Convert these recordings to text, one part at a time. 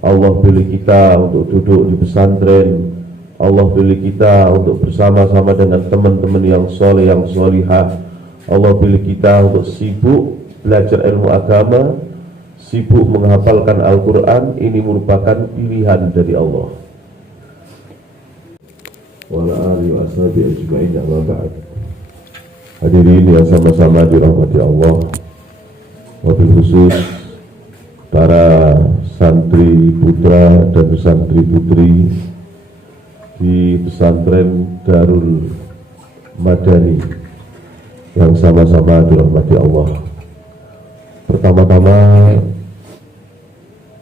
Allah pilih kita untuk duduk di pesantren. Allah pilih kita untuk bersama-sama dengan teman-teman yang soleh, yang solihah. Allah pilih kita untuk sibuk belajar ilmu agama, sibuk menghafalkan Al-Quran. Ini merupakan pilihan dari Allah. Wa ala alihi wa ashabihi ajma'in, amma ba'd. Hadirin yang sama-sama dirahmati Allah, wabil khusus para santri putra dan santri putri di pesantren Darul Madani yang sama-sama dirahmati Allah. Pertama-tama,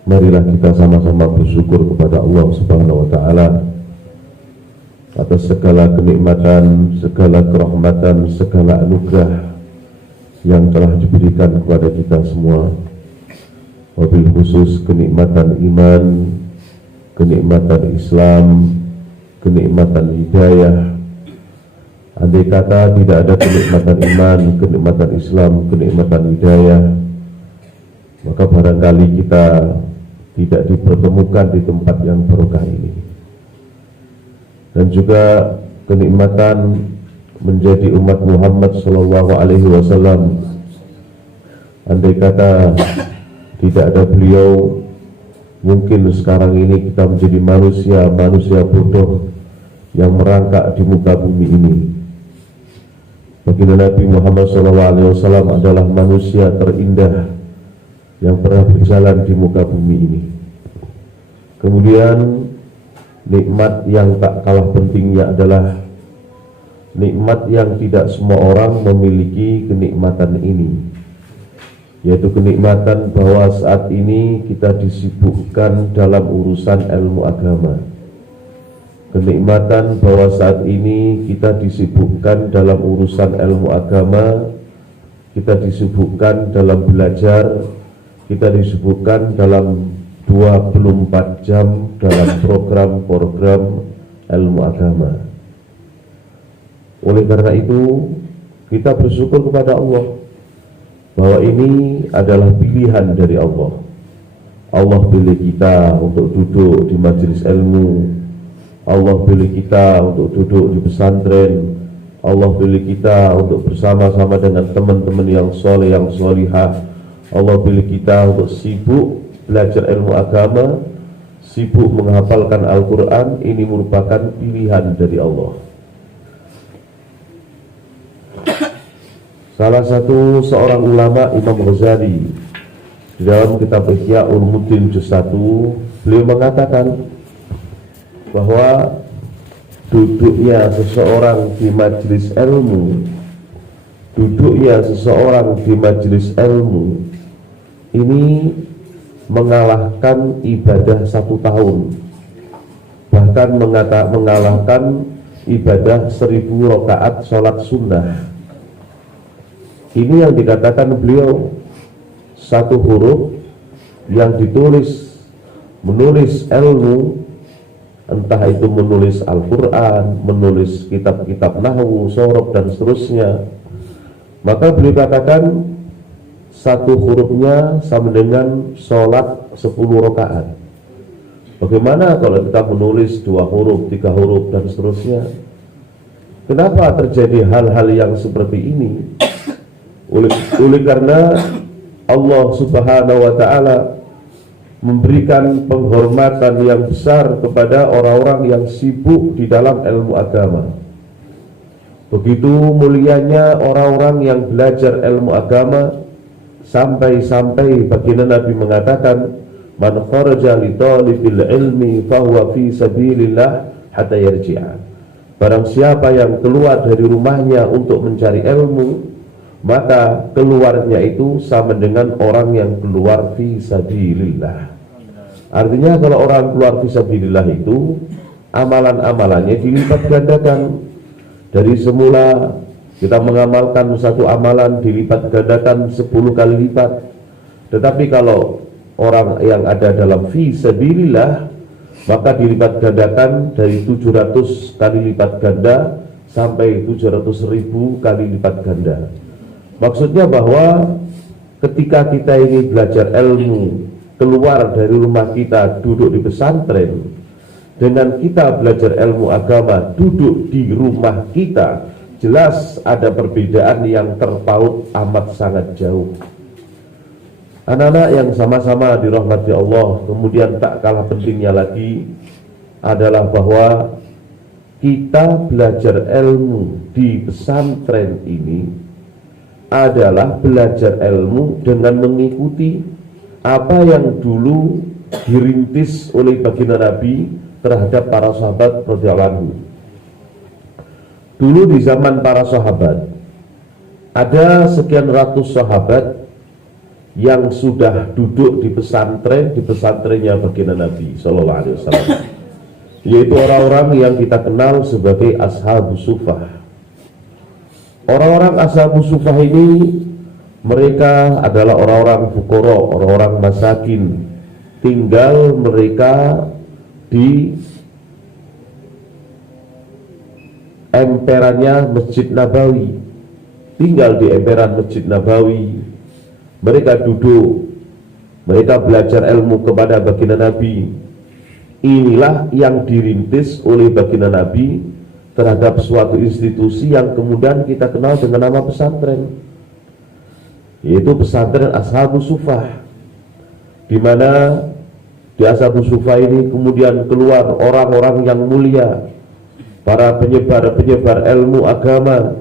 marilah kita sama-sama bersyukur kepada Allah Subhanahu wa Ta'ala atas segala kenikmatan, segala kerahmatan, segala anugerah yang telah diberikan kepada kita semua. Wabil khusus kenikmatan iman, kenikmatan Islam, kenikmatan hidayah. Andai kata tidak ada kenikmatan iman, kenikmatan Islam, kenikmatan hidayah, maka barangkali kita tidak dipertemukan di tempat yang barokah ini. Dan juga kenikmatan menjadi umat Muhammad Sallallahu Alaihi Wasallam. Andai kata tidak ada beliau, mungkin sekarang ini kita menjadi manusia bodoh yang merangkak di muka bumi ini. Baginda Nabi Muhammad SAW adalah manusia terindah yang pernah berjalan di muka bumi ini. Kemudian nikmat yang tak kalah pentingnya adalah nikmat yang tidak semua orang memiliki kenikmatan ini, yaitu kenikmatan bahwa saat ini kita disibukkan dalam urusan ilmu agama. Kenikmatan bahwa saat ini kita disibukkan dalam urusan ilmu agama, kita disibukkan dalam belajar, kita disibukkan dalam 24 jam dalam program-program ilmu agama. Oleh karena itu, kita bersyukur kepada Allah bahwa ini adalah pilihan dari Allah. Allah pilih kita untuk duduk di majelis ilmu. Allah pilih kita untuk duduk di pesantren. Allah pilih kita untuk bersama-sama dengan teman-teman yang soleh, yang solihah. Allah pilih kita untuk sibuk belajar ilmu agama, sibuk menghafalkan Al-Quran. Ini merupakan pilihan dari Allah. Salah satu seorang ulama, Imam Ghazali, di dalam kitab Ihya Ulumuddin juz 1, beliau mengatakan bahwa duduknya seseorang di majelis ilmu, ini mengalahkan ibadah 1 tahun, bahkan mengalahkan ibadah 1000 rakaat sholat sunnah. Ini yang dikatakan beliau, satu huruf yang menulis ilmu, entah itu menulis Al-Quran, menulis kitab-kitab nahwu, sorof, dan seterusnya, maka beliau katakan satu hurufnya sama dengan sholat 10 rakaat. Bagaimana kalau kita menulis 2 huruf, 3 huruf, dan seterusnya? Kenapa terjadi hal-hal yang seperti ini? Oleh karena Allah Subhanahu wa Ta'ala memberikan penghormatan yang besar kepada orang-orang yang sibuk di dalam ilmu agama. Begitu mulianya orang-orang yang belajar ilmu agama, sampai-sampai baginda Nabi mengatakan, man kharaja li talibil ilmi fahuwa fi sabilillah hatta yarji'a. Barang siapa yang keluar dari rumahnya untuk mencari ilmu, maka keluarnya itu sama dengan orang yang keluar fi sabilillah. Artinya kalau orang keluar fi sabilillah itu amalan-amalannya dilipat gandakan. Dari semula kita mengamalkan satu amalan dilipat gandakan 10 kali lipat. Tetapi kalau orang yang ada dalam fi sabilillah, maka dilipat gandakan dari 700 kali lipat ganda sampai 700.000 kali lipat ganda. Maksudnya bahwa ketika kita ini belajar ilmu, keluar dari rumah kita, duduk di pesantren, dengan kita belajar ilmu agama, duduk di rumah kita, jelas ada perbedaan yang terpaut amat sangat jauh. Anak-anak yang sama-sama dirahmati Allah, kemudian tak kalah pentingnya lagi adalah bahwa kita belajar ilmu di pesantren ini adalah belajar ilmu dengan mengikuti apa yang dulu dirintis oleh baginda Nabi terhadap para sahabat radhiyallahu anhu. Dulu di zaman para sahabat ada sekian ratus sahabat yang sudah duduk di pesantrennya baginda Nabi sallallahu alaihi wasallam, yaitu orang-orang yang kita kenal sebagai ashabus sufah. Orang-orang ashabus sufah ini mereka adalah orang-orang fuqara, orang-orang masakin, tinggal mereka di emperannya Masjid Nabawi, tinggal di emperan Masjid Nabawi. Mereka duduk, mereka belajar ilmu kepada baginda Nabi. Inilah yang dirintis oleh baginda Nabi terhadap suatu institusi yang kemudian kita kenal dengan nama pesantren, yaitu pesantren Ashabus Sufah, di mana di Ashabus Sufah ini kemudian keluar orang-orang yang mulia, para penyebar ilmu agama.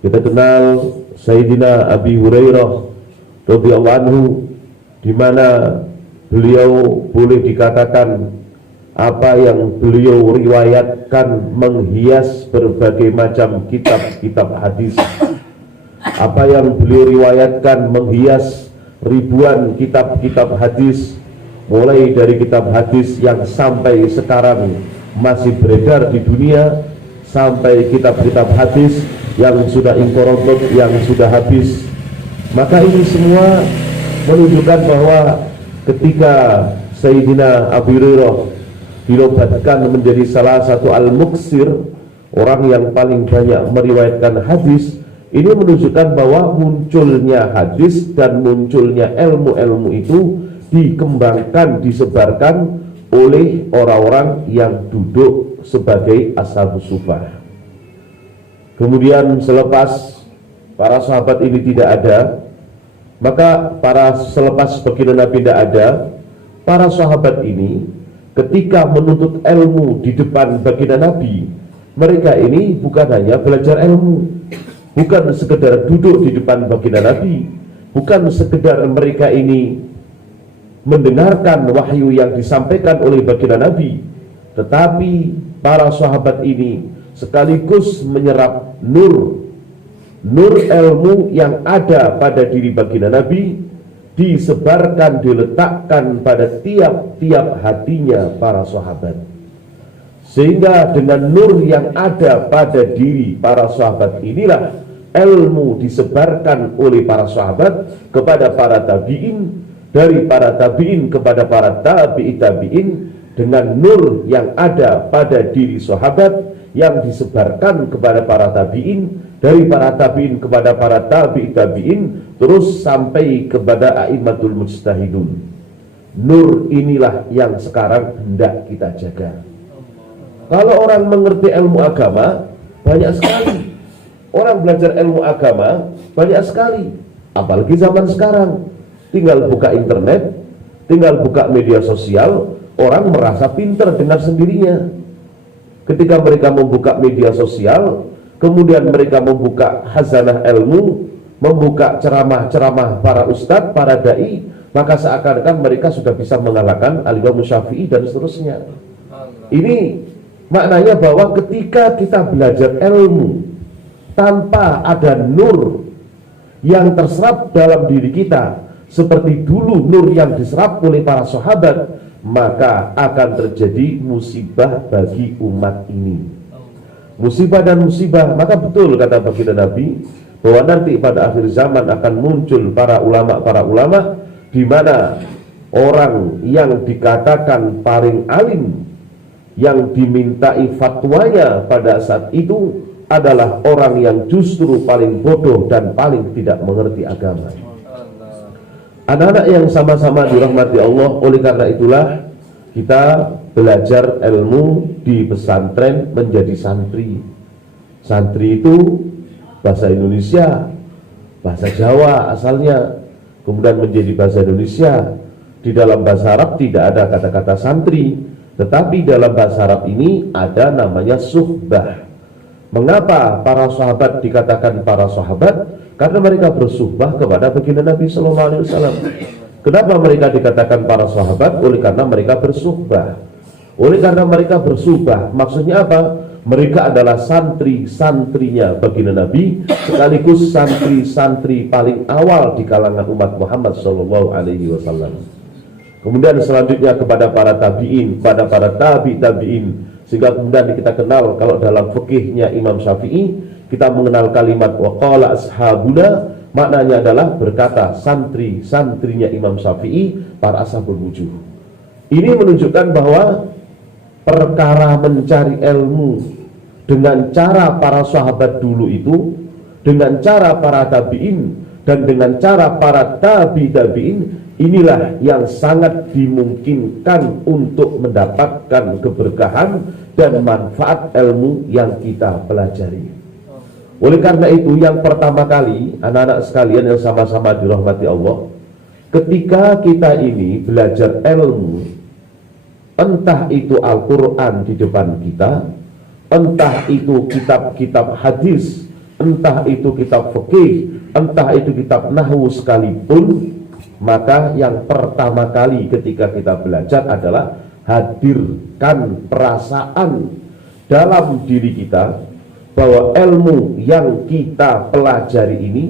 Kita kenal Sayyidina Abi Hurairah radhiyallahu anhu, di mana beliau boleh dikatakan apa yang beliau riwayatkan menghias berbagai macam kitab-kitab hadis. Apa yang beliau riwayatkan menghias ribuan kitab-kitab hadis, mulai dari kitab hadis yang sampai sekarang masih beredar di dunia, sampai kitab-kitab hadis yang sudah inkorobot, yang sudah habis. Maka ini semua menunjukkan bahwa ketika Sayyidina Abu Hurairah dinobatkan menjadi salah satu al-muksir, orang yang paling banyak meriwayatkan hadis, ini menunjukkan bahwa munculnya hadis dan munculnya ilmu-ilmu itu dikembangkan, disebarkan oleh orang-orang yang duduk sebagai ashabus sufah. Kemudian selepas para sahabat ini tidak ada, maka selepas baginda Nabi tidak ada, para sahabat ini ketika menuntut ilmu di depan baginda Nabi, mereka ini bukan hanya belajar ilmu, bukan sekedar duduk di depan baginda Nabi, bukan sekedar mereka ini mendengarkan wahyu yang disampaikan oleh baginda Nabi, tetapi para sahabat ini sekaligus menyerap nur ilmu yang ada pada diri baginda Nabi, disebarkan, diletakkan pada tiap-tiap hatinya para sahabat. Sehingga dengan nur yang ada pada diri para sahabat inilah ilmu disebarkan oleh para sahabat kepada para tabi'in, dari para tabi'in kepada para tabi'in, dengan nur yang ada pada diri sahabat yang disebarkan kepada para tabi'in, dari para tabi'in kepada para tabi'in, terus sampai kepada a'immatul mujtahidun. Nur inilah yang sekarang hendak kita jaga. Kalau orang mengerti ilmu agama, banyak sekali. Orang belajar ilmu agama, banyak sekali. Apalagi zaman sekarang, tinggal buka internet, tinggal buka media sosial, orang merasa pintar dengan sendirinya. Ketika mereka membuka media sosial, kemudian mereka membuka khazanah ilmu, membuka ceramah-ceramah para ustadz, para da'i, maka seakan-akan mereka sudah bisa mengalahkan Al-Imam Syafi'i dan seterusnya. Ini maknanya bahwa ketika kita belajar ilmu tanpa ada nur yang terserap dalam diri kita, seperti dulu nur yang diserap oleh para sahabat, maka akan terjadi musibah bagi umat ini. Musibah dan musibah. Maka betul kata baginda Nabi bahwa nanti pada akhir zaman akan muncul para ulama di mana orang yang dikatakan paling alim, yang dimintai fatwanya pada saat itu adalah orang yang justru paling bodoh dan paling tidak mengerti agama. Anak-anak yang sama-sama dirahmati Allah, oleh karena itulah kita belajar ilmu di pesantren menjadi santri. Santri itu bahasa Indonesia, bahasa Jawa asalnya, kemudian menjadi bahasa Indonesia. Di dalam bahasa Arab tidak ada kata-kata santri, tetapi dalam bahasa Arab ini ada namanya suhbah. Mengapa para sahabat dikatakan para sahabat? Karena mereka bersuhbah kepada baginda Nabi Sallallahu Alaihi Wasallam. Kenapa mereka dikatakan para sahabat? Oleh karena mereka bersuhbah. Oleh karena mereka bersuhbah, maksudnya apa? Mereka adalah santri-santrinya baginda Nabi, sekaligus santri-santri paling awal di kalangan umat Muhammad Sallallahu Alaihi Wasallam. Kemudian selanjutnya kepada para tabi'in, kepada para tabi'in, sehingga kemudian kita kenal kalau dalam fikihnya Imam Syafi'i, kita mengenal kalimat waqala ashabuna, maknanya adalah berkata santri-santrinya Imam Syafi'i, para ashabul wujuh. Ini menunjukkan bahwa perkara mencari ilmu dengan cara para sahabat dulu itu, dengan cara para tabi'in, dan dengan cara para tabi'in, inilah yang sangat dimungkinkan untuk mendapatkan keberkahan dan manfaat ilmu yang kita pelajari. Oleh karena itu, yang pertama kali, anak-anak sekalian yang sama-sama dirahmati Allah, ketika kita ini belajar ilmu, entah itu Al-Quran di depan kita, entah itu kitab-kitab hadis, entah itu kitab fikih, entah itu kitab nahwu sekalipun, maka yang pertama kali ketika kita belajar adalah hadirkan perasaan dalam diri kita bahwa ilmu yang kita pelajari ini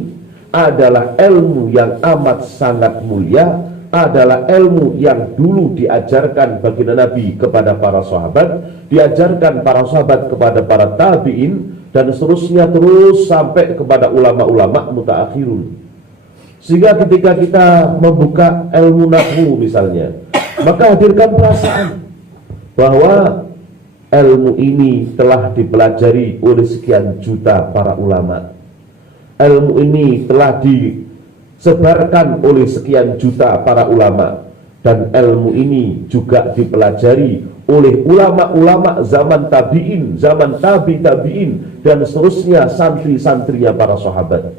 adalah ilmu yang amat sangat mulia, adalah ilmu yang dulu diajarkan baginda Nabi kepada para sahabat, diajarkan para sahabat kepada para tabi'in, dan seterusnya terus sampai kepada ulama-ulama mutaakhirun. Sehingga ketika kita membuka ilmu nahwu misalnya, maka hadirkan perasaan bahwa ilmu ini telah dipelajari oleh sekian juta para ulama. Ilmu ini telah disebarkan oleh sekian juta para ulama, dan ilmu ini juga dipelajari oleh ulama-ulama zaman tabi'in, zaman tabi'in, dan seterusnya santri-santrinya para sahabat.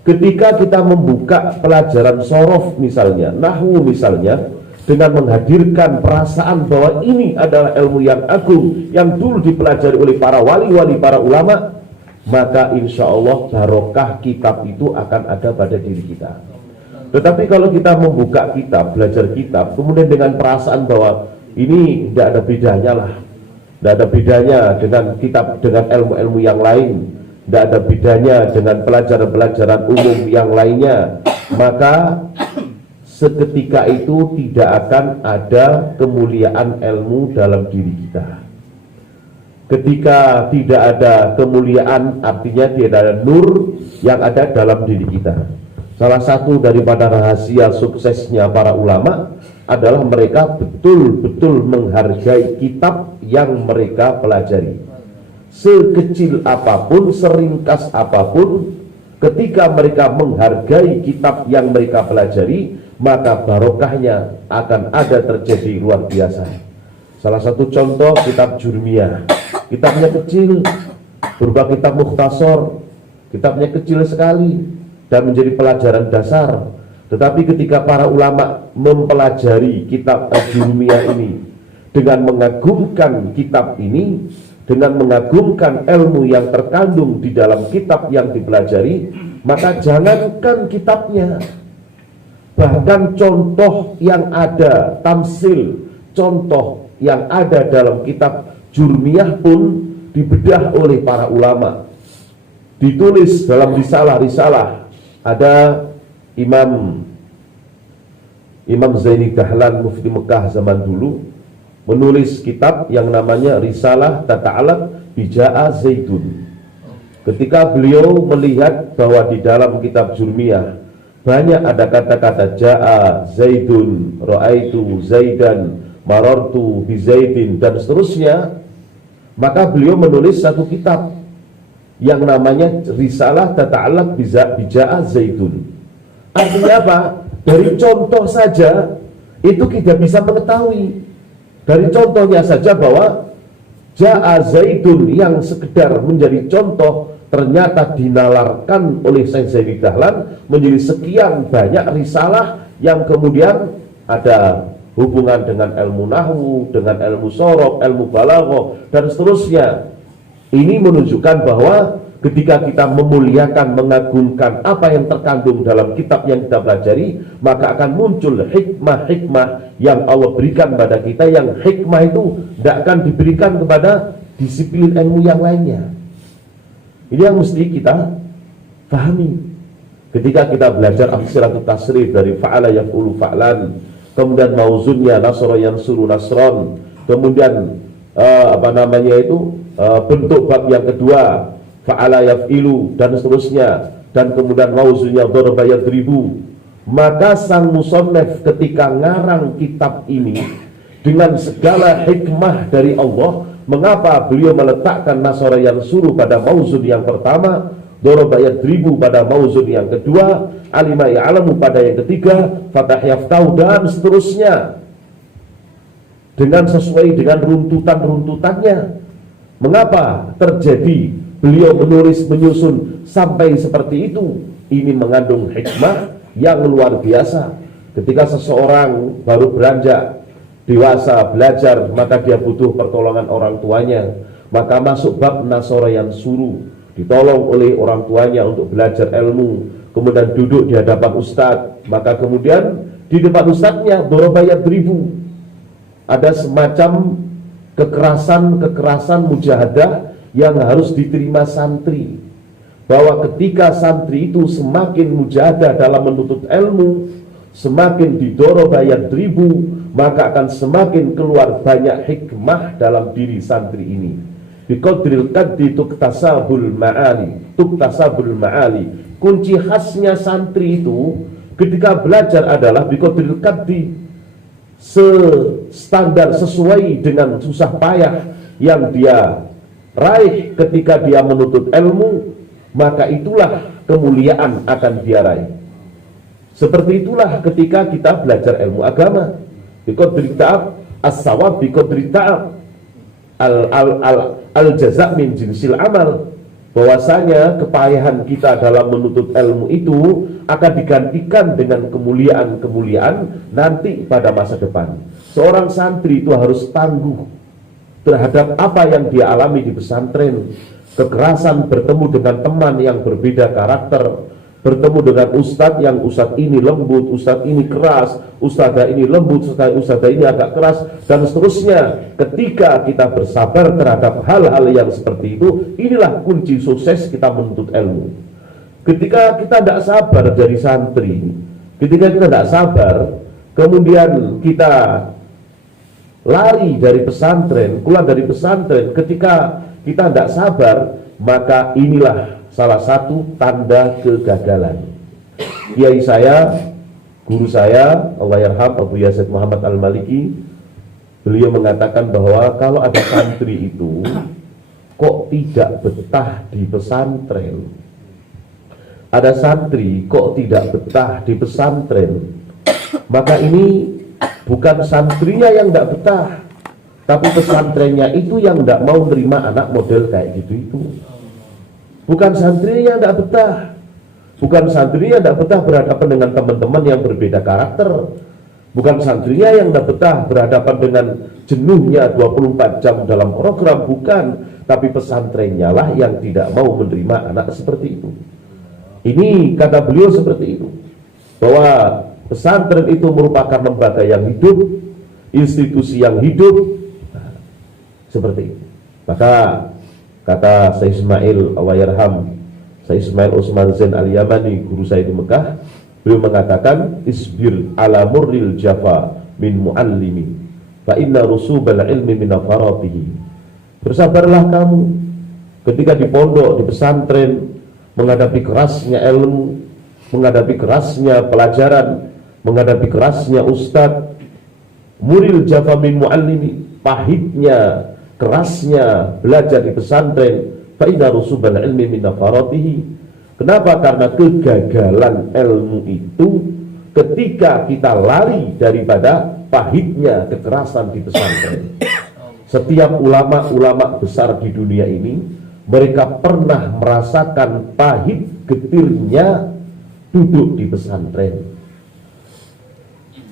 Ketika kita membuka pelajaran sorof misalnya, nahwu misalnya, dengan menghadirkan perasaan bahwa ini adalah ilmu yang agung yang dulu dipelajari oleh para wali-wali, para ulama, maka insya Allah barokah kitab itu akan ada pada diri kita. Tetapi kalau kita membuka kitab, belajar kitab, kemudian dengan perasaan bahwa ini tidak ada bedanya lah, tidak ada bedanya dengan kitab, dengan ilmu-ilmu yang lain, tidak ada bedanya dengan pelajaran-pelajaran umum yang lainnya, maka seketika itu tidak akan ada kemuliaan ilmu dalam diri kita. Ketika tidak ada kemuliaan, artinya tidak ada nur yang ada dalam diri kita. Salah satu daripada rahasia suksesnya para ulama adalah mereka betul-betul menghargai kitab yang mereka pelajari. Sekecil apapun, seringkas apapun, ketika mereka menghargai kitab yang mereka pelajari, maka barokahnya akan ada terjadi luar biasa. Salah satu contoh kitab Jurmiyah, kitabnya kecil, berupa kitab mukhtasar, kitabnya kecil sekali dan menjadi pelajaran dasar. Tetapi ketika para ulama mempelajari kitab Jurmiyah ini dengan mengagumkan kitab ini, dengan mengagumkan ilmu yang terkandung di dalam kitab yang dipelajari, maka jangankan kitabnya, bahkan contoh yang ada, tamsil, contoh yang ada dalam kitab Jurmiyah pun dibedah oleh para ulama, ditulis dalam risalah-risalah. Ada Imam Zaini Dahlan, mufti Mekah zaman dulu, menulis kitab yang namanya Risalah Tata'alaq Bija'a Zaitun. Ketika beliau melihat bahwa di dalam kitab Jurmiyah banyak ada kata-kata ja'a Zaidun, ra'aitu Zaidan, marartu bi Zaidin dan seterusnya, maka beliau menulis satu kitab yang namanya Risalah Tata'allaq bija'a Zaidun. Artinya apa? Dari contoh saja itu kita bisa mengetahui. Dari contohnya saja bahwa ja'a Zaidun yang sekedar menjadi contoh ternyata dinalarkan oleh Syekh Zaini Dahlan menjadi sekian banyak risalah yang kemudian ada hubungan dengan ilmu nahwu, dengan ilmu sorof, ilmu balaghah dan seterusnya. Ini menunjukkan bahwa ketika kita memuliakan, mengagungkan apa yang terkandung dalam kitab yang kita pelajari, maka akan muncul hikmah-hikmah yang Allah berikan pada kita, yang hikmah itu tidak akan diberikan kepada disiplin ilmu yang lainnya. Ini yang mesti kita pahami ketika kita belajar amsilatut tasrif dari fa'ala yaf'ulu fa'lan, kemudian mauzunnya nasra yansuru nasron, kemudian bentuk bab yang kedua fa'ala yaf'ilu dan seterusnya, dan kemudian mauzunnya daraba yadribu. Maka sang musannif ketika ngarang kitab ini dengan segala hikmah dari Allah, mengapa beliau meletakkan nasara yang suruh pada mauzun yang pertama, daraba yadribu pada mauzun yang kedua, alima ya'lamu pada yang ketiga, fatah yaftau dan seterusnya, dengan sesuai dengan runtutan-runtutannya. Mengapa terjadi beliau menyusun sampai seperti itu? Ini mengandung hikmah yang luar biasa. Ketika seseorang baru beranjak dewasa, belajar, maka dia butuh pertolongan orang tuanya, maka masuk bab nasara yang suruh, ditolong oleh orang tuanya untuk belajar ilmu, kemudian duduk di hadapan ustadz, maka kemudian di depan ustadznya daraba yadribu, ada semacam kekerasan mujahadah yang harus diterima santri, bahwa ketika santri itu semakin mujahadah dalam menuntut ilmu, semakin didoraba yadribu, maka akan semakin keluar banyak hikmah dalam diri santri ini. Biqadril qaddi tuktasabul ma'ali. Kunci khasnya santri itu ketika belajar adalah biqadril qaddi, standar sesuai dengan susah payah yang dia raih ketika dia menuntut ilmu, maka itulah kemuliaan akan dia raih. Seperti itulah ketika kita belajar ilmu agama. Biqadri ta'ab as-sawab biqadri ta'ab al-jaza' min jinsil amal, bahwasanya kepayahan kita dalam menuntut ilmu itu akan digantikan dengan kemuliaan-kemuliaan nanti pada masa depan. Seorang santri itu harus tangguh terhadap apa yang dia alami di pesantren, kekerasan bertemu dengan teman yang berbeda karakter, bertemu dengan ustadz yang ustadz ini lembut, ustadz ini keras, ustadzah ini lembut, ustadzah ini agak keras, dan seterusnya. Ketika kita bersabar terhadap hal-hal yang seperti itu, inilah kunci sukses kita menuntut ilmu. Ketika kita tidak sabar dari santri, ketika kita tidak sabar, kemudian kita lari dari pesantren, keluar dari pesantren, ketika kita tidak sabar, maka inilah salah satu tanda kegagalan. Kiai saya, guru saya, Allahyarham Abu Yazid Muhammad Al-Maliki, beliau mengatakan bahwa kalau ada santri itu kok tidak betah di pesantren, ada santri kok tidak betah di pesantren, maka ini bukan santrinya yang tidak betah, tapi pesantrennya itu yang tidak mau menerima anak model kayak gitu itu. Bukan santrinya yang tidak betah, bukan santrinya yang tidak betah berhadapan dengan teman-teman yang berbeda karakter, bukan santrinya yang tidak betah berhadapan dengan jenuhnya 24 jam dalam program, bukan, tapi pesantrennya lah yang tidak mau menerima anak seperti itu. Ini kata beliau seperti itu, bahwa pesantren itu merupakan lembaga yang hidup, institusi yang hidup, nah, seperti itu. Maka kata Syekh Ismail Allahyarham, Syekh Ismail Usman Zain Al-Yamani, guru saya di Mekah, beliau mengatakan isbir ala murril jafa min muallimi fa inna rusubal ilmi min afaratihi. Bersabarlah kamu ketika di pondok, di pesantren, menghadapi kerasnya ilmu, menghadapi kerasnya pelajaran, menghadapi kerasnya ustadz. Muril jafa min muallimi, pahitnya, kerasnya belajar di pesantren. Fa inna rusubal ilmi min nafaratihi. Kenapa? Karena kegagalan ilmu itu ketika kita lari daripada pahitnya kekerasan di pesantren. Setiap ulama-ulama besar di dunia ini, mereka pernah merasakan pahit getirnya duduk di pesantren.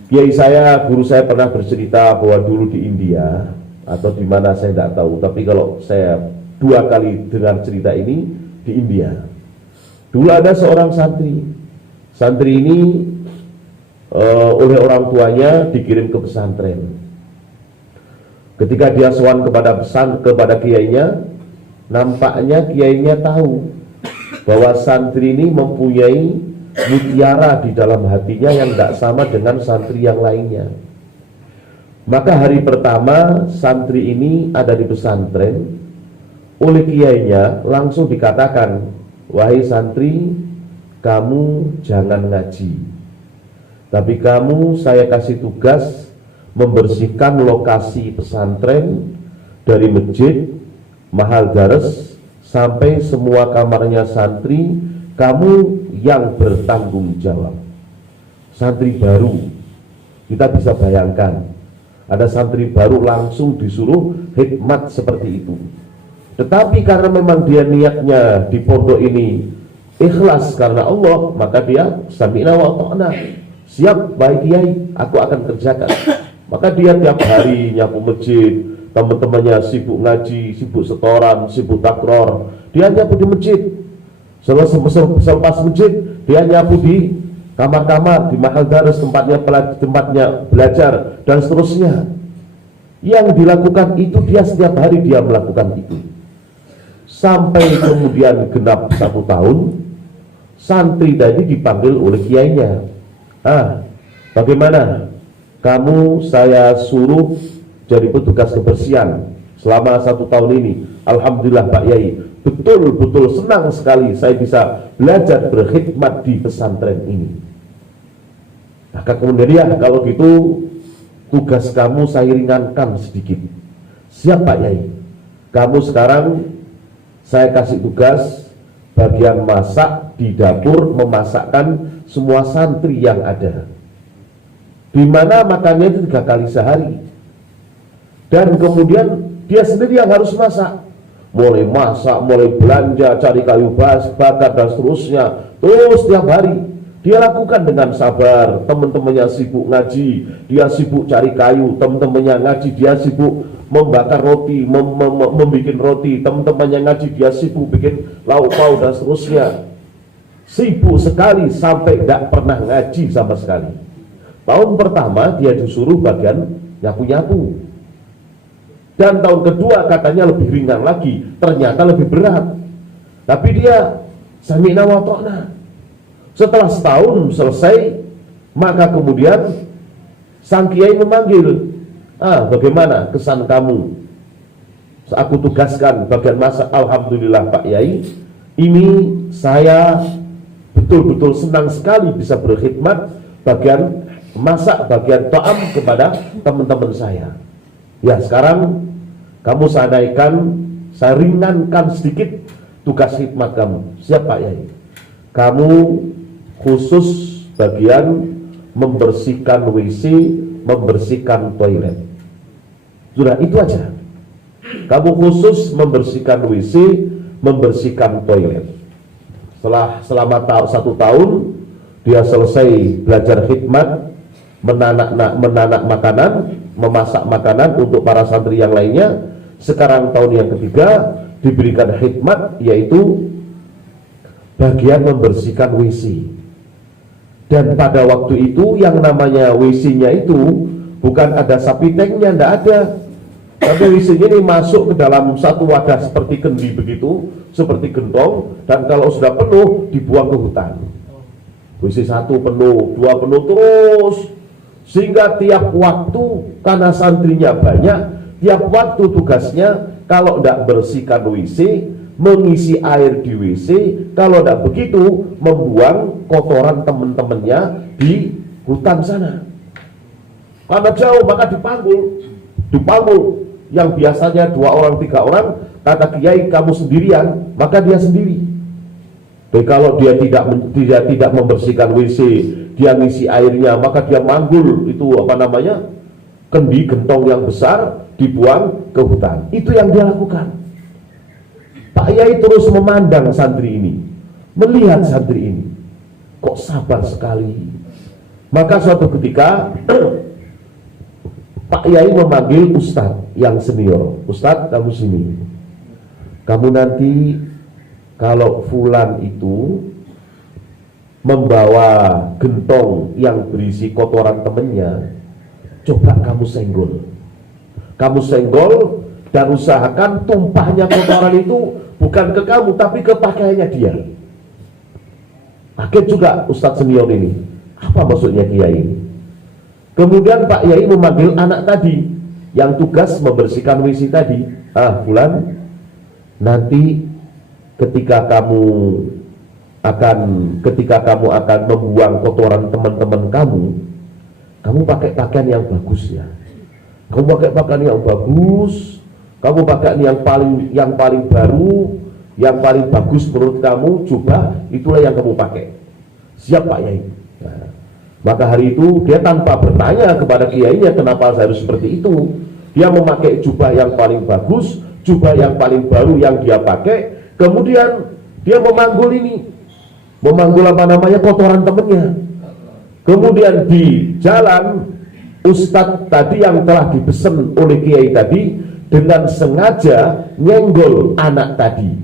Kiai saya, guru saya pernah bercerita bahwa dulu di India atau di mana saya tidak tahu, tapi kalau saya 2 kali dengar cerita ini di India. Dulu ada seorang santri. Santri ini oleh orang tuanya dikirim ke pesantren. Ketika dia sowan kepada kiainya, nampaknya kiainya tahu bahwa santri ini mempunyai mutiara di dalam hatinya yang tidak sama dengan santri yang lainnya. Maka hari pertama santri ini ada di pesantren, oleh kiainya langsung dikatakan, wahai santri, kamu jangan ngaji, tapi kamu saya kasih tugas membersihkan lokasi pesantren dari masjid, mahal dares, sampai semua kamarnya santri, kamu yang bertanggung jawab. Santri baru, kita bisa bayangkan, ada santri baru langsung disuruh hikmat seperti itu. Tetapi karena memang dia niatnya di pondok ini ikhlas karena Allah, maka dia sami'na wa ta'na, siap baik kiai, aku akan kerjakan. Maka dia tiap hari nyapu masjid, teman-temannya sibuk ngaji, sibuk setoran, sibuk takror, dia nyapu di masjid. Selepas masjid, dia nyapu di kamar-kamar, di mahal daras, tempatnya belajar, dan seterusnya. Yang dilakukan itu dia setiap hari dia melakukan itu. Sampai kemudian genap 1 tahun, santri tadi dipanggil oleh kiainya. Bagaimana? Kamu saya suruh jadi petugas kebersihan selama 1 tahun ini. Alhamdulillah Pak Yai, betul-betul senang sekali saya bisa belajar berkhidmat di pesantren ini. Maka kemudian ya, kalau gitu tugas kamu saya ringankan sedikit. Siap Pak Yai, kamu sekarang saya kasih tugas bagian masak di dapur, memasakkan semua santri yang ada, di mana makannya itu 3 kali sehari. Dan kemudian dia sendiri yang harus masak, mulai masak, mulai belanja, cari kayu bakar dan seterusnya. Terus setiap hari dia lakukan dengan sabar. Teman-temannya sibuk ngaji, dia sibuk cari kayu. Teman-temannya ngaji, dia sibuk membakar roti, membikin roti. Teman-temannya ngaji, dia sibuk bikin lauk pauk dan seterusnya. Sibuk sekali sampai tidak pernah ngaji sama sekali. Tahun pertama dia disuruh bagian nyapu-nyapu, dan tahun kedua katanya lebih ringan lagi, ternyata lebih berat. Tapi dia sami'na wa ta'na. Setelah setahun selesai, maka kemudian sang kiai memanggil, bagaimana kesan kamu? Aku tugaskan bagian masak. Alhamdulillah Pak Yai, ini saya betul-betul senang sekali bisa berkhidmat bagian masak, bagian ta'am kepada teman-teman saya. Ya, sekarang kamu saya ringankan sedikit tugas khidmat kamu. Siap Pak Yai, kamu khusus bagian membersihkan WC, membersihkan toilet. Sudah itu aja. Kamu khusus membersihkan WC, membersihkan toilet. Selama 1 tahun dia selesai belajar khidmat, menanak makanan, memasak makanan untuk para santri yang lainnya. Sekarang tahun yang ketiga diberikan khidmat, yaitu bagian membersihkan WC. Dan pada waktu itu yang namanya WC-nya itu bukan ada sapi tanknya, tidak ada. Tapi WC-nya ini masuk ke dalam satu wadah seperti kendi begitu, seperti gentong, dan kalau sudah penuh dibuang ke hutan. WC 1 penuh, 2 penuh, terus sehingga tiap waktu, karena santrinya banyak, tiap waktu tugasnya kalau tidak bersihkan WC, mengisi air di WC, kalau tidak begitu membuang kotoran teman-temannya di hutan sana. Karena jauh maka dipanggul yang biasanya 2 orang 3 orang, kata kiai kamu sendirian, maka dia sendiri. Jadi kalau dia tidak membersihkan WC, dia ngisi airnya, maka dia manggul itu kendi gentong yang besar dibuang ke hutan. Itu yang dia lakukan. Pak Yai terus memandang santri ini, melihat santri ini, kok sabar sekali. Maka suatu ketika Pak Yai memanggil Ustadz yang senior. Ustadz, kamu sini. Kamu nanti kalau fulan itu membawa gentong yang berisi kotoran temennya, coba kamu senggol. Kamu senggol dan usahakan tumpahnya kotoran itu bukan ke kamu, tapi ke pakaiannya dia. Kaget juga Ustadz senior ini. Apa maksudnya Kiai ini? Kemudian Pak Yai memanggil anak tadi yang tugas membersihkan WC tadi. Fulan, nanti ketika kamu akan membuang kotoran teman-teman kamu pakai pakaian yang bagus ya. Kamu pakai pakaian yang bagus, kamu pakai yang paling baru, yang paling bagus menurut kamu, coba itulah yang kamu pakai. Siap Pak Yai. Nah, maka hari itu dia tanpa bertanya kepada kiainya kenapa harus seperti itu, dia memakai jubah yang paling bagus, jubah yang paling baru yang dia pakai. Kemudian dia memanggul kotoran temannya. Kemudian di jalan Ustadz tadi yang telah dipesan oleh kiai tadi dengan sengaja nyenggol anak tadi,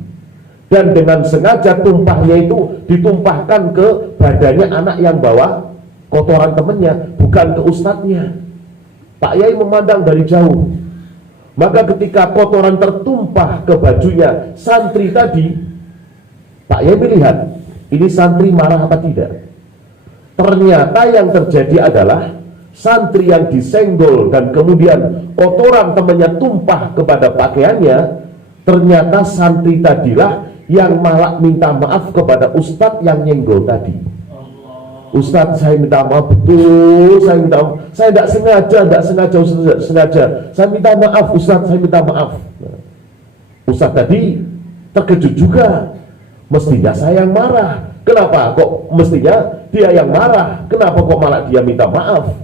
dan dengan sengaja tumpahnya itu ditumpahkan ke badannya anak yang bawa kotoran temannya, bukan ke ustadznya. Pak Yai memandang dari jauh. Maka ketika kotoran tertumpah ke bajunya santri tadi, Pak Yai melihat ini santri marah apa tidak. Ternyata yang terjadi adalah santri yang disenggol dan kemudian kotoran temannya tumpah kepada pakaiannya, ternyata santri tadilah yang malah minta maaf kepada ustadz yang nyenggol tadi. Ustadz, saya minta maaf, betul, saya minta maaf. Saya tidak sengaja. Saya minta maaf, Ustadz, saya minta maaf. Ustadz tadi terkejut juga. Mestinya saya yang marah. Kenapa kok mestinya dia yang marah? Kenapa kok malah dia minta maaf?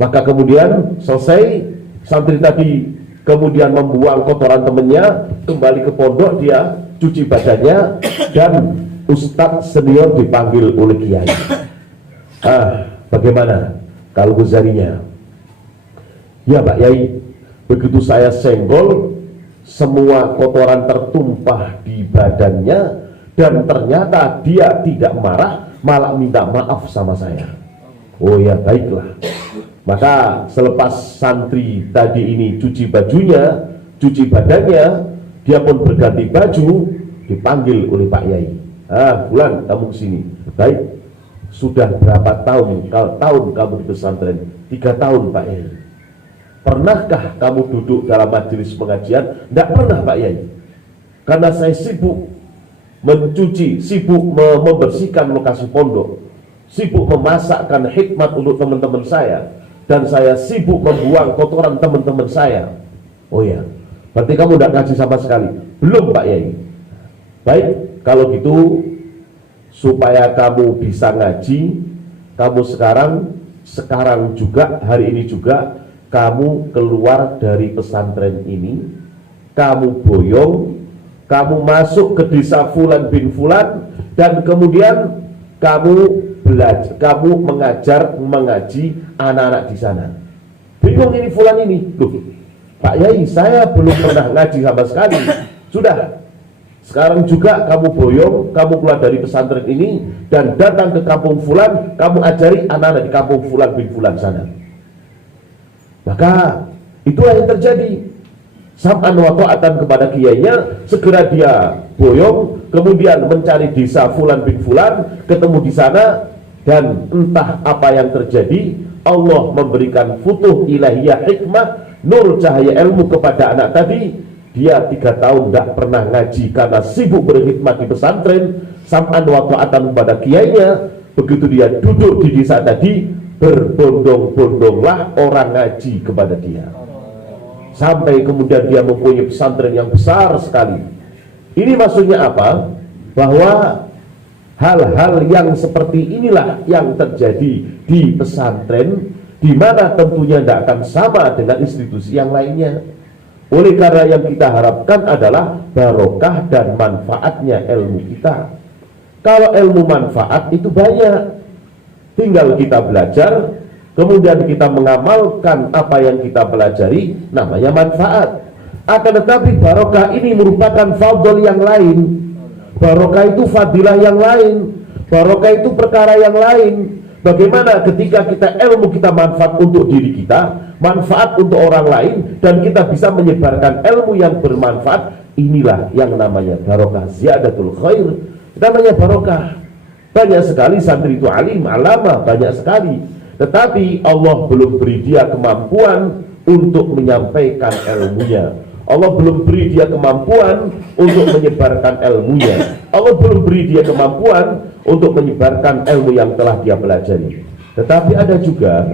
Maka kemudian selesai, santri tadi kemudian membuang kotoran temannya, kembali ke pondok, dia cuci badannya, dan Ustadz senior dipanggil oleh kiai. Bagaimana kalau guzarinya? Ya Pak Yai, begitu saya senggol, semua kotoran tertumpah di badannya, dan ternyata dia tidak marah, malah minta maaf sama saya. Oh ya, baiklah. Maka selepas santri tadi ini cuci bajunya, cuci badannya, dia pun berganti baju, dipanggil oleh Pak Yai. Bulan, kamu kesini. Baik. Sudah berapa tahun kamu di pesantren? 3 tahun Pak Yai. Pernahkah kamu duduk dalam majelis pengajian? Tidak pernah Pak Yai. Karena saya sibuk mencuci, sibuk membersihkan lokasi pondok, sibuk memasakkan hikmat untuk teman-teman saya, dan saya sibuk membuang kotoran teman-teman saya. Oh ya, berarti kamu tidak ngaji sama sekali? Belum Pak Yai. Baik, kalau gitu supaya kamu bisa ngaji, kamu sekarang juga, hari ini juga kamu keluar dari pesantren ini, kamu boyong, kamu masuk ke desa Fulan bin Fulan, dan kemudian kamu belajar, kamu mengaji anak-anak di sana. Bingung ini Fulan ini, loh Pak Yai, saya belum pernah ngaji sama sekali. Sudah, sekarang juga kamu boyong, kamu keluar dari pesantren ini dan datang ke kampung Fulan, kamu ajari anak-anak di kampung Fulan bin Fulan sana. Maka itulah yang terjadi. Sam'an wa ta'atan kepada kiainya, segera dia boyong, kemudian mencari desa Fulan bin Fulan, ketemu di sana, dan entah apa yang terjadi, Allah memberikan futuh ilahiyah hikmah, nur cahaya ilmu kepada anak tadi. dia 3 tahun tidak pernah ngaji karena sibuk berkhidmat di pesantren, sam'an wa ta'atan kepada kiainya. Begitu dia duduk di desa tadi, berbondong-bondonglah orang ngaji kepada dia, sampai kemudian dia mempunyai pesantren yang besar sekali. Ini maksudnya apa? Bahwa hal-hal yang seperti inilah yang terjadi di pesantren, di mana tentunya tidak akan sama dengan institusi yang lainnya. Oleh karena yang kita harapkan adalah barokah dan manfaatnya ilmu kita. Kalau ilmu manfaat itu banyak, tinggal kita belajar, kemudian kita mengamalkan apa yang kita pelajari, namanya manfaat. Akan tetapi barokah ini merupakan fadl yang lain. Barokah itu fadilah yang lain. Barokah itu perkara yang lain. Bagaimana ketika kita ilmu kita manfaat untuk diri kita, manfaat untuk orang lain, dan kita bisa menyebarkan ilmu yang bermanfaat, inilah yang namanya barokah, ziyadatul khair, namanya barokah. Banyak sekali santri itu alim, alama, banyak sekali, tetapi Allah belum beri dia kemampuan untuk menyampaikan ilmunya. Allah belum beri dia kemampuan untuk menyebarkan ilmunya. Allah belum beri dia kemampuan untuk menyebarkan ilmu yang telah dia pelajari. Tetapi ada juga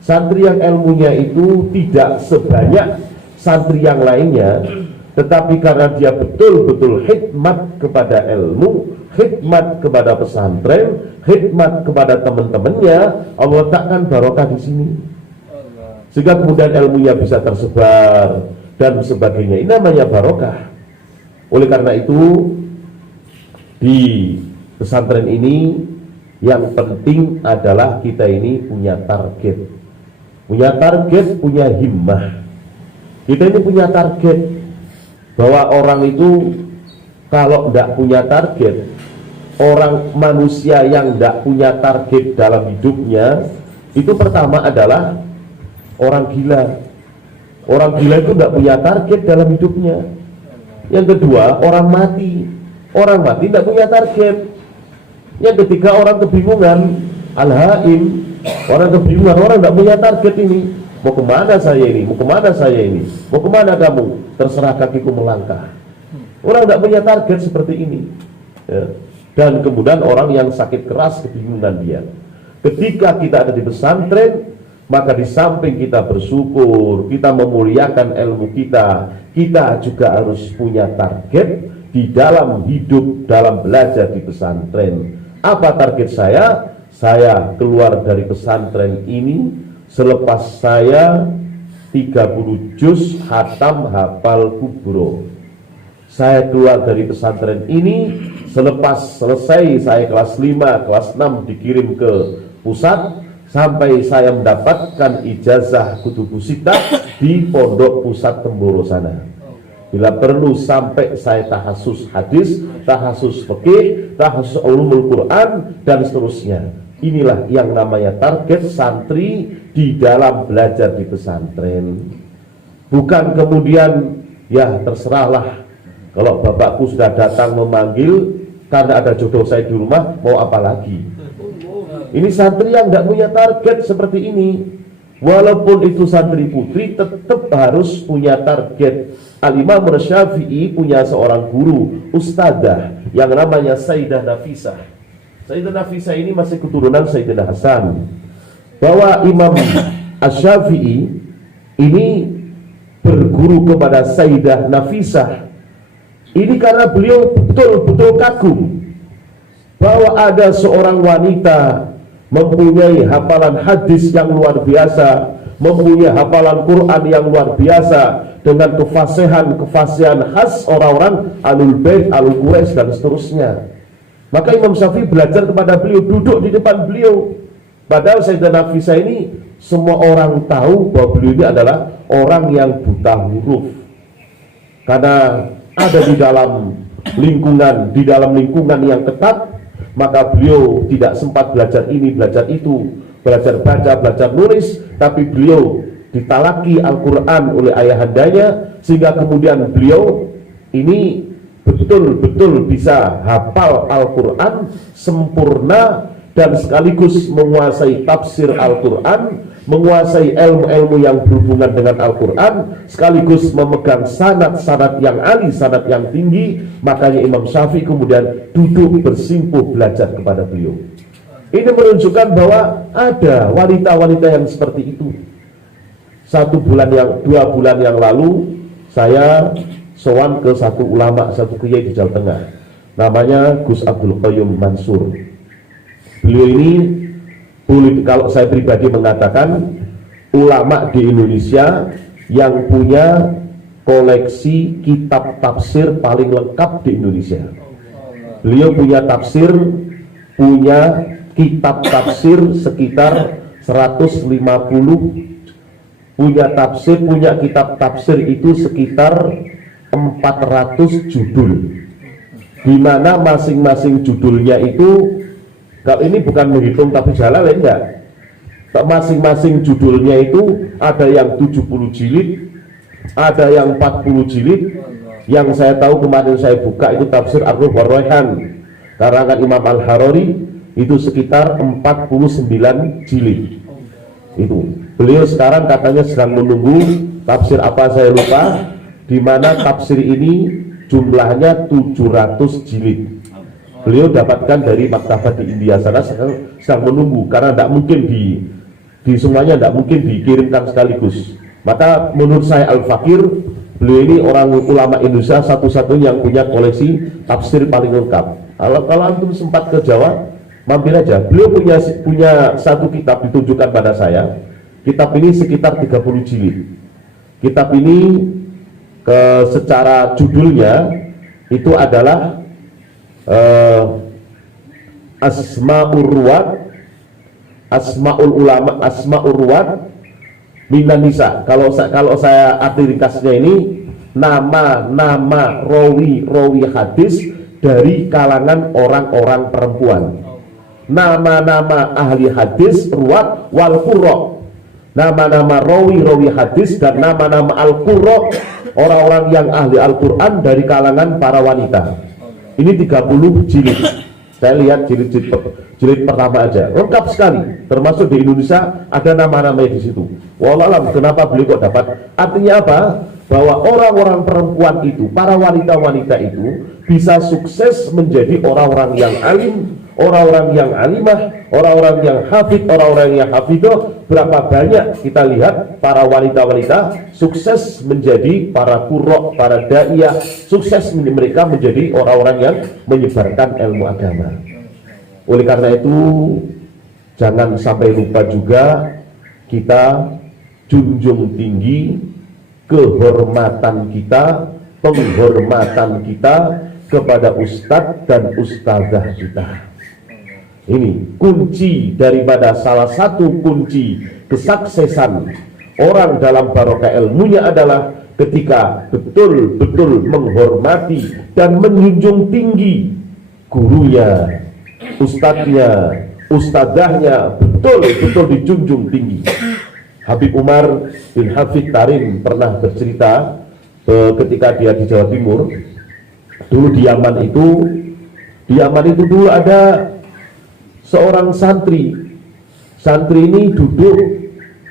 santri yang ilmunya itu tidak sebanyak santri yang lainnya, tetapi karena dia betul-betul khidmat kepada ilmu, khidmat kepada pesantren, khidmat kepada teman-temannya, Allah letakkan barokah di sini, sehingga kemudian ilmunya bisa tersebar dan sebagainya. Ini namanya barokah. Oleh karena itu, di pesantren ini yang penting adalah kita ini punya target, punya himmah. Kita ini punya target, bahwa orang itu kalau tidak punya target, orang manusia yang tidak punya target dalam hidupnya, itu pertama adalah orang gila. Orang gila itu tidak punya target dalam hidupnya. Yang kedua, orang mati. Orang mati tidak punya target. Yang ketiga, orang kebingungan, al-haim. Orang kebingungan, orang tidak punya target ini. Mau kemana saya ini? Mau kemana saya ini? Mau kemana kamu? Terserah kakiku melangkah. Orang tidak punya target seperti ini, ya. Dan kemudian orang yang sakit keras, kebingungan dia. Ketika kita ada di pesantren, maka di samping kita bersyukur, kita memuliakan ilmu kita juga harus punya target di dalam hidup, dalam belajar di pesantren. Apa target saya? Saya keluar dari pesantren ini selepas saya 30 juz hatam hafal kubro. Saya keluar dari pesantren ini selepas selesai saya kelas 5, kelas 6 dikirim ke pusat, sampai saya mendapatkan ijazah kutubu sittah di pondok pusat Temboro sana. Bila perlu sampai saya tahasus hadis, tahasus fikih, tahasus ulumul Quran, dan seterusnya. Inilah yang namanya target santri di dalam belajar di pesantren. Bukan kemudian, ya terserahlah, kalau bapakku sudah datang memanggil karena ada jodoh saya di rumah, mau apa lagi? Ini santri yang tidak punya target seperti ini. Walaupun itu santri putri, tetap harus punya target. Al-Imam Syafi'i punya seorang guru, ustadzah, yang namanya Sayyidah Nafisah. Sayyidah Nafisah ini masih keturunan Sayyidina Hasan. Bahwa Imam Asy-Syafi'i ini berguru kepada Sayyidah Nafisah. Ini karena beliau betul-betul kagum bahwa ada seorang wanita mempunyai hafalan hadis yang luar biasa, mempunyai hafalan Quran yang luar biasa, dengan kefasihan khas orang-orang Ahlul Bait, Ahlul Quraisy, dan seterusnya. Maka Imam Syafi'i belajar kepada beliau, duduk di depan beliau. Padahal Sayyidah Nafisah ini semua orang tahu bahwa beliau ini adalah orang yang buta huruf, karena ada di dalam lingkungan yang ketat. Maka beliau tidak sempat belajar ini, belajar itu, belajar baca, belajar nulis, tapi beliau ditalaki Al-Quran oleh ayahandanya, sehingga kemudian beliau ini betul-betul bisa hafal Al-Quran sempurna, dan sekaligus menguasai tafsir Al-Quran, menguasai ilmu-ilmu yang berhubungan dengan Al-Quran, sekaligus memegang sanad-sanad yang ali, sanad yang tinggi. Makanya Imam Syafi'i kemudian duduk bersimpuh belajar kepada beliau. Ini menunjukkan bahwa ada wanita-wanita yang seperti itu. 2 bulan yang lalu saya sowan ke satu ulama, satu kiai di Jawa Tengah, namanya Gus Abdul Qayyum Mansur. Beliau ini, kalau saya pribadi mengatakan, ulama di Indonesia yang punya koleksi kitab tafsir paling lengkap di Indonesia. Beliau punya kitab tafsir sekitar 150, punya kitab tafsir itu sekitar 400 judul, di mana masing-masing judulnya itu, kalau ini bukan menghitung tapi jalan enggak, masing-masing judulnya itu ada yang 70 jilid, ada yang 40 jilid. Yang saya tahu kemarin saya buka itu tafsir Ar-Ruh War-Raihan karangan Imam Al-Harari, itu sekitar 49 jilid. Itu beliau sekarang katanya sedang menunggu tafsir apa saya lupa, di mana tafsir ini jumlahnya 700 jilid. Beliau dapatkan dari maktabat di India sana, sedang menunggu karena tidak mungkin di semuanya tidak mungkin dikirimkan sekaligus. Maka menurut saya Al-Fakir, beliau ini orang ulama Indonesia satu-satunya yang punya koleksi tafsir paling lengkap. Kalau antum sempat ke Jawa, mampir aja. Beliau punya satu kitab ditunjukkan pada saya. Kitab ini sekitar 30 jilid. Kitab ini secara judulnya itu adalah Asmaul Ulama, Asmaul Ruwat Minan Nisa. Kalau saya arti ringkasnya ini, nama-nama rawi hadis dari kalangan orang-orang perempuan. Nama-nama ahli hadis, ruwat wal qurra. Nama-nama rawi hadis dan nama-nama al-qurra, orang-orang yang ahli Al-Quran dari kalangan para wanita. Ini 30 jilid. Saya lihat jilid pertama aja, lengkap sekali. Termasuk di Indonesia ada nama-namanya di situ. Wallahualam kenapa beliau kok dapat? Artinya apa? Bahwa orang-orang perempuan itu, para wanita-wanita itu bisa sukses menjadi orang-orang yang alim, orang-orang yang alimah, orang-orang yang hafid, orang-orang yang hafidoh. Berapa banyak kita lihat para wanita-wanita sukses menjadi para qurra, para da'iyah, sukses mereka menjadi orang-orang yang menyebarkan ilmu agama. Oleh karena itu, jangan sampai lupa juga kita junjung tinggi kehormatan kita, penghormatan kita kepada ustadz dan ustadzah kita. Ini kunci daripada salah satu kunci kesuksesan orang dalam barokah ilmunya adalah ketika betul-betul menghormati dan menjunjung tinggi gurunya, ustadznya, ustadzahnya, betul-betul dijunjung tinggi. Habib Umar bin Hafid Tarim pernah bercerita ketika dia di Jawa Timur, dulu di Yaman itu dulu ada seorang santri ini duduk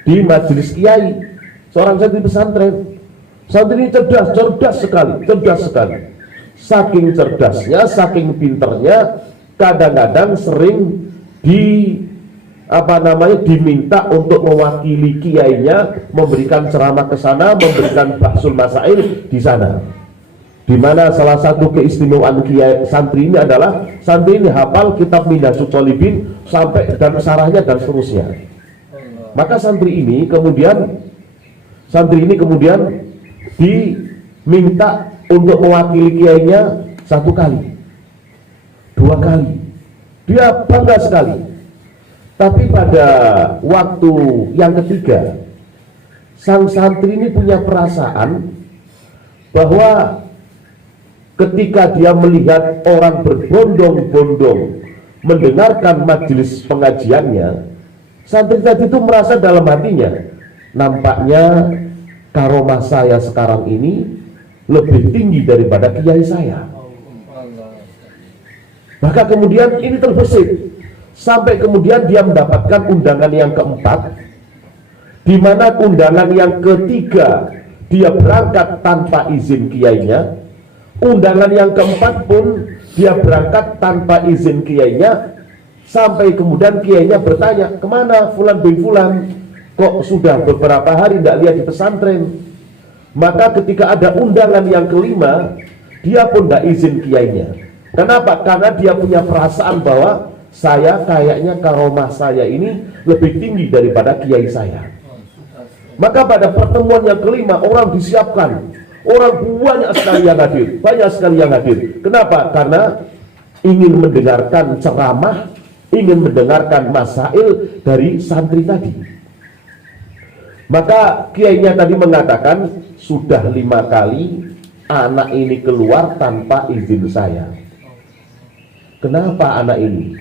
di majelis kiai, seorang santri pesantren. Santri ini cerdas sekali. Saking cerdasnya, saking pinternya, kadang-kadang sering diminta untuk mewakili kiainya, memberikan ceramah ke sana, memberikan bahsul masail di sana. Di mana salah satu keistimewaan kiai santri ini adalah santri ini hafal kitab Minhajul Thalibin sampai dan sarahnya dan seterusnya. Maka santri ini kemudian diminta untuk mewakili kiainya 1 kali, 2 kali. Dia bangga sekali. Tapi pada waktu yang ketiga, sang santri ini punya perasaan bahwa ketika dia melihat orang berbondong-bondong mendengarkan majelis pengajiannya, santri tadi itu merasa dalam hatinya, nampaknya karomah saya sekarang ini lebih tinggi daripada kiai saya. Maka kemudian ini terbesit, sampai kemudian dia mendapatkan undangan yang keempat di mana undangan yang ketiga dia berangkat tanpa izin kiainya, undangan yang keempat pun dia berangkat tanpa izin kiainya, sampai kemudian kiainya bertanya, kemana Fulan bin Fulan, kok sudah beberapa hari tidak lihat di pesantren. Maka ketika ada undangan yang kelima, dia pun tidak izin kiainya. Kenapa? Karena dia punya perasaan bahwa saya kayaknya karomah saya ini lebih tinggi daripada kiai saya. Maka pada pertemuan yang kelima orang disiapkan, orang banyak sekali yang hadir, banyak sekali yang hadir. Kenapa? Karena ingin mendengarkan ceramah, ingin mendengarkan masail dari santri tadi. Maka kiainya tadi mengatakan, sudah 5 kali anak ini keluar tanpa izin saya. Kenapa anak ini?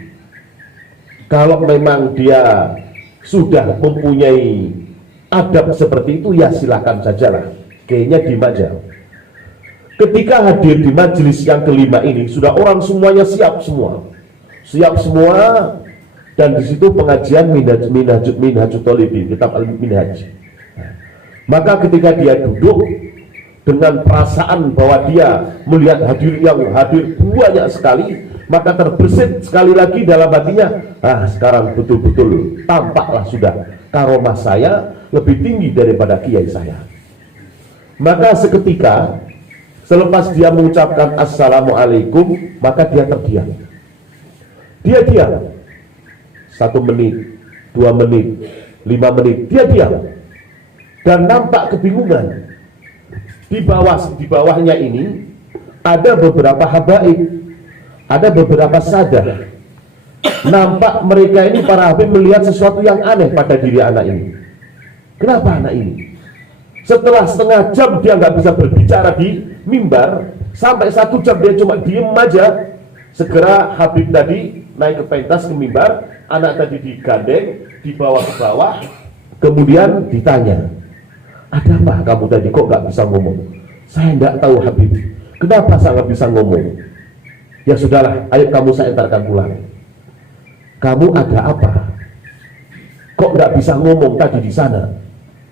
Kalau memang dia sudah mempunyai adab seperti itu, ya silakan sajalah. Kayaknya diem aja. Ketika hadir di majelis yang kelima ini, sudah orang semuanya siap semua. Siap semua, dan di situ pengajian Minhajut Thalibin, kitab Al-Minhaj. Maka ketika dia duduk dengan perasaan bahwa dia melihat hadir yang hadir banyak sekali, maka terbersit sekali lagi dalam hatinya, sekarang betul-betul tampaklah sudah karomah saya lebih tinggi daripada kiai saya. Maka seketika selepas dia mengucapkan assalamualaikum, maka dia terdiam. Dia diam 1 menit, 2 menit, 5 menit, dia diam dan nampak kebingungan. Di bawahnya ini ada beberapa habaib, ada beberapa sadar. Nampak mereka ini, para habib, melihat sesuatu yang aneh pada diri anak ini. Kenapa anak ini? Setelah setengah jam dia nggak bisa berbicara di mimbar, sampai 1 jam dia cuma diem aja. Segera habib tadi naik ke pentas ke mimbar, anak tadi digandeng, dibawa ke bawah, kemudian ditanya, ada apa kamu tadi kok nggak bisa ngomong? Saya nggak tahu habib, kenapa saya nggak bisa ngomong? Ya sudahlah, ayo kamu saya entarkan pulang. Kamu ada apa? Kok nggak bisa ngomong tadi di sana?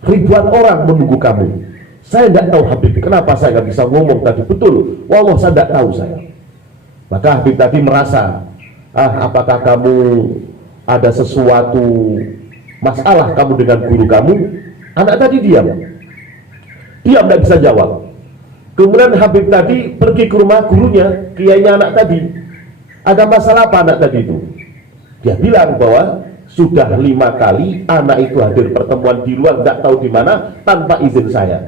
Ribuan orang menunggu kamu. Saya nggak tahu habib, kenapa saya nggak bisa ngomong tadi? Betul, wallah saya nggak tahu saya. Maka habib tadi merasa, apakah kamu ada sesuatu masalah kamu dengan guru kamu? Anak tadi diam, nggak bisa jawab. Kemudian habib tadi pergi ke rumah gurunya, kiainya anak tadi. Ada masalah apa anak tadi itu? Dia bilang bahwa sudah 5 kali anak itu hadir pertemuan di luar, nggak tahu di mana, tanpa izin saya.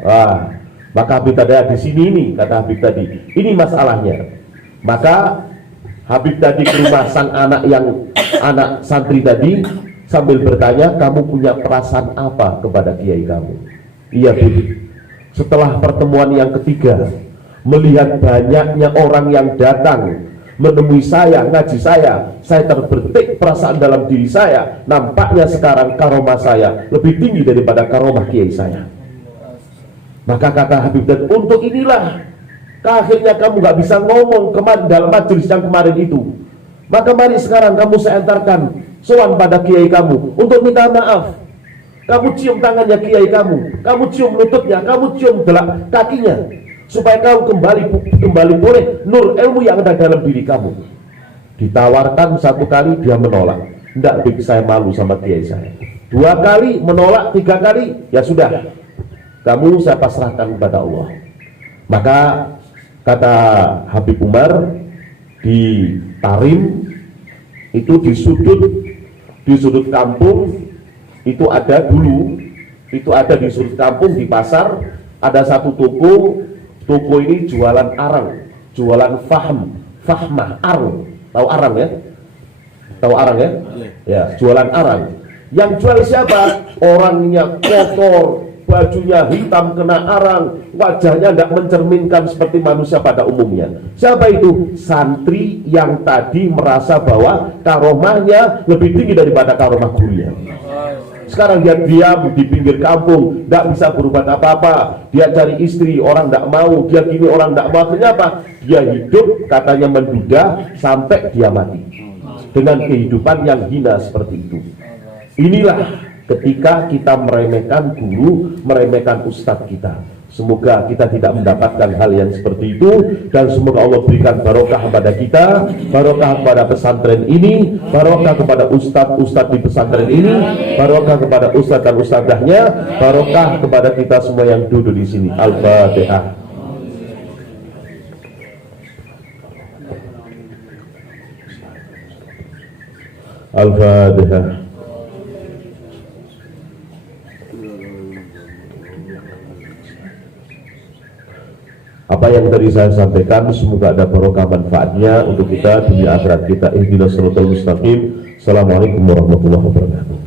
Maka habib tadi, di sini ini, kata habib tadi, ini masalahnya. Maka habib tadi ke rumah sang anak anak santri tadi, sambil bertanya, kamu punya perasaan apa kepada kiai kamu? Iya Bu, setelah pertemuan yang ketiga, melihat banyaknya orang yang datang menemui saya, ngaji saya terbetik perasaan dalam diri saya, nampaknya sekarang karomah saya lebih tinggi daripada karomah kiai saya. Maka kata habib tadi, untuk inilah akhirnya kamu gak bisa ngomong kemarin dalam majelis yang kemarin itu. Maka mari sekarang kamu saya antarkan sowan pada kiai kamu untuk minta maaf. Kamu cium tangannya kiai kamu cium lututnya, kamu cium delak kakinya, supaya kamu kembali boleh nur ilmu yang ada dalam diri kamu. Ditawarkan 1 kali, dia menolak. Tidak, saya malu sama kiai saya. 2 kali menolak, 3 kali, ya sudah, kamu saya pasrahkan kepada Allah. Maka kata Habib Umar, di Tarim itu di sudut kampung itu ada di sudut kampung, di pasar ada satu toko ini jualan arang, jualan fahmah arang. Tahu arang ya? Tahu arang ya? Ya, jualan arang. Yang jual siapa? Orangnya kotor, bajunya hitam kena arang, wajahnya tidak mencerminkan seperti manusia pada umumnya. Siapa itu? Santri yang tadi merasa bahwa karomahnya lebih tinggi daripada karomah gurunya. Sekarang dia diam di pinggir kampung, tidak bisa berbuat apa-apa. Dia cari istri, orang tidak mau. Dia gini, orang tidak mau. Kenapa? Dia hidup katanya menduda sampai dia mati dengan kehidupan yang hina seperti itu. Inilah ketika kita meremehkan guru, meremehkan ustadz kita. Semoga kita tidak mendapatkan hal yang seperti itu, dan semoga Allah berikan barokah kepada kita, barokah kepada pesantren ini, barokah kepada ustadz-ustadz di pesantren ini, barokah kepada ustadz dan ustadzahnya, barokah kepada kita semua yang duduk di sini. Al-Fatihah. Al-Fatihah. Apa yang tadi saya sampaikan semoga ada barokah manfaatnya untuk kita dunia akhirat kita. Ihdinas siratal mustaqim. Assalamualaikum warahmatullahi wabarakatuh.